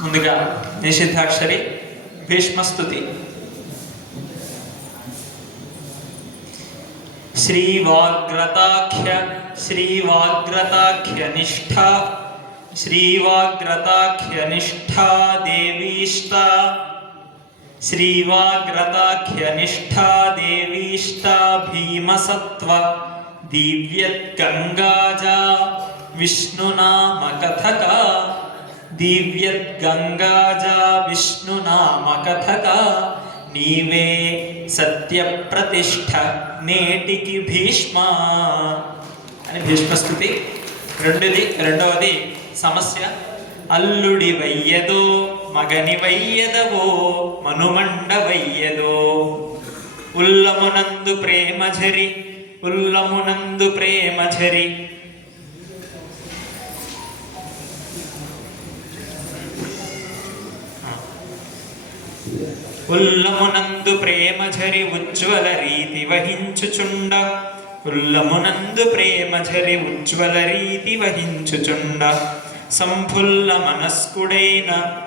ముందుగా నిషిద్ధాక్షరి భీష్మస్తుతి శ్రీవాగ్రతాఖ్య శ్రీవాగ్రతాఖ్య నిష్ఠా శ్రీవాగ్రతాఖ్య నిష్ఠా దేవీష్టా శ్రీవాగ్రతాఖ్య నిష్ఠా దేవీష్టా భీమసత్వ దివ్యద్గంగాజా విష్ణునామకథక దివ్యద్గంగాజా విష్ణునామకథక నీవే సత్యప్రతిష్ఠ నేటికి భీష్మ అని భీష్మస్థుతి రెండోది రెండవది సమస్య. అల్లుడి వయ్యదో మగని వయ్యదవో మనుమండ వయ్యదో. ఉల్లమునందు ప్రేమఝరి ఉల్లమునందు ప్రేమఝరి ఉల్లమునందు ప్రేమ ప్రేమఝరి ఉజ్వల రీతి వహించుచుండ. ఉల్లమునందు ప్రేమ ప్రేమఝరి ఉజ్వల రీతి వహించుచుండ. సంఫుల్ల మనస్కుడైన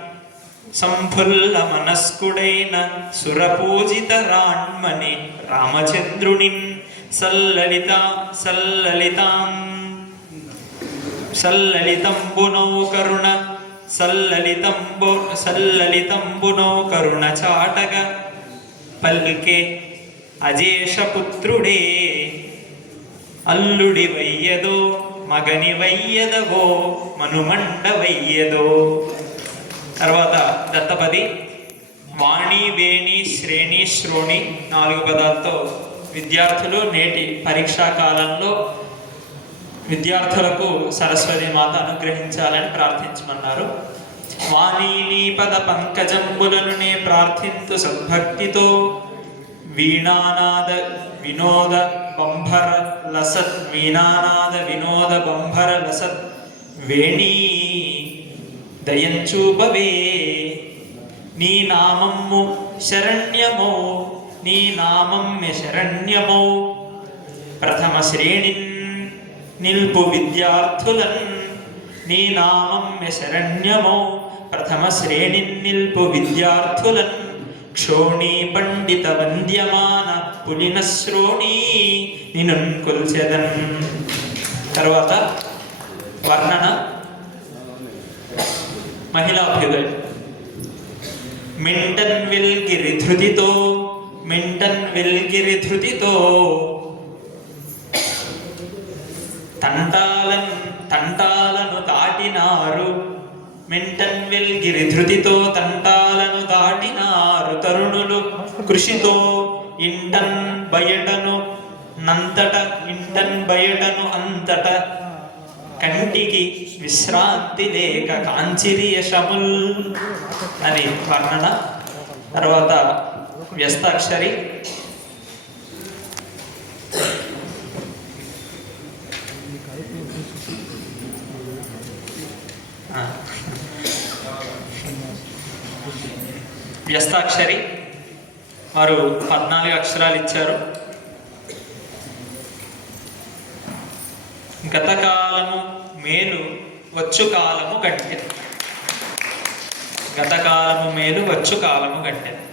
సంఫుల్ల మనస్కుడైన సురపూజిత రాణ్మణి రామచంద్రుని సల్లలిత సల్లలితాం సల్లలితంబునో కరుణ. సల్లలితంబు సల్లలితంబునో కరుణ చాటగ పల్కే అజేషపుత్రుడే అల్లుడి వయ్యదో మగని వయ్యదవో మనుమండ వయ్యదో తర్వాత దత్తపది వాణి వేణి శ్రేణి శ్రోణి నాలుగు పదాలతో విద్యార్థులు నేటి పరీక్షా కాలంలో విద్యార్థులకు సరస్వతి మాత అనుగ్రహించాలని ప్రార్థించమన్నారు. వాణీని పద పంకజంబులను నే ప్రార్థింతు సద్భక్తితో. వీణానాద వినోద బంభర లసత్ వీణానాద వినోద బంభర లసత్ వేణీ దయంచూపవే నీ నామమ్ము శరణ్యమో నీ నామం శరణ్యమో. ప్రథమ శ్రేణిన్ నిల్పు విద్యార్థులన్ నీ నామం శరణ్యమో ప్రథమ శ్రేణి నిల్పు విద్యార్థులన్ క్షోణీ పండిత వంద్యమాన పులిన శ్రోణి నిను కొల్చెదన్ తర్వాత వర్ణన మహిళాభ్యుదయం మింటన్ విల్గిరి ధృతితో మింటన్ విల్గిరి ధృతితో తంటాలను తంటాలను దాటినారు. మింటన్ వెల్గిరి ధృతితో తంటాలను దాటినారు తరుణులు. కృషితో ఇంటన్ బయటను నంతట ఇంటన్ బయటను అంతట. కంటికి విశ్రాంతి లేక కాంచిరి యశముల్ అని వర్ణన. తర్వాత వ్యస్తాక్షరి. వ్యస్తాక్షరి వారు పద్నాలుగు అక్షరాలు ఇచ్చారు. గతకాలము మేలు వచ్చు కాలము గంటె. గతకాలము మేలు వచ్చు కాలము గంటె.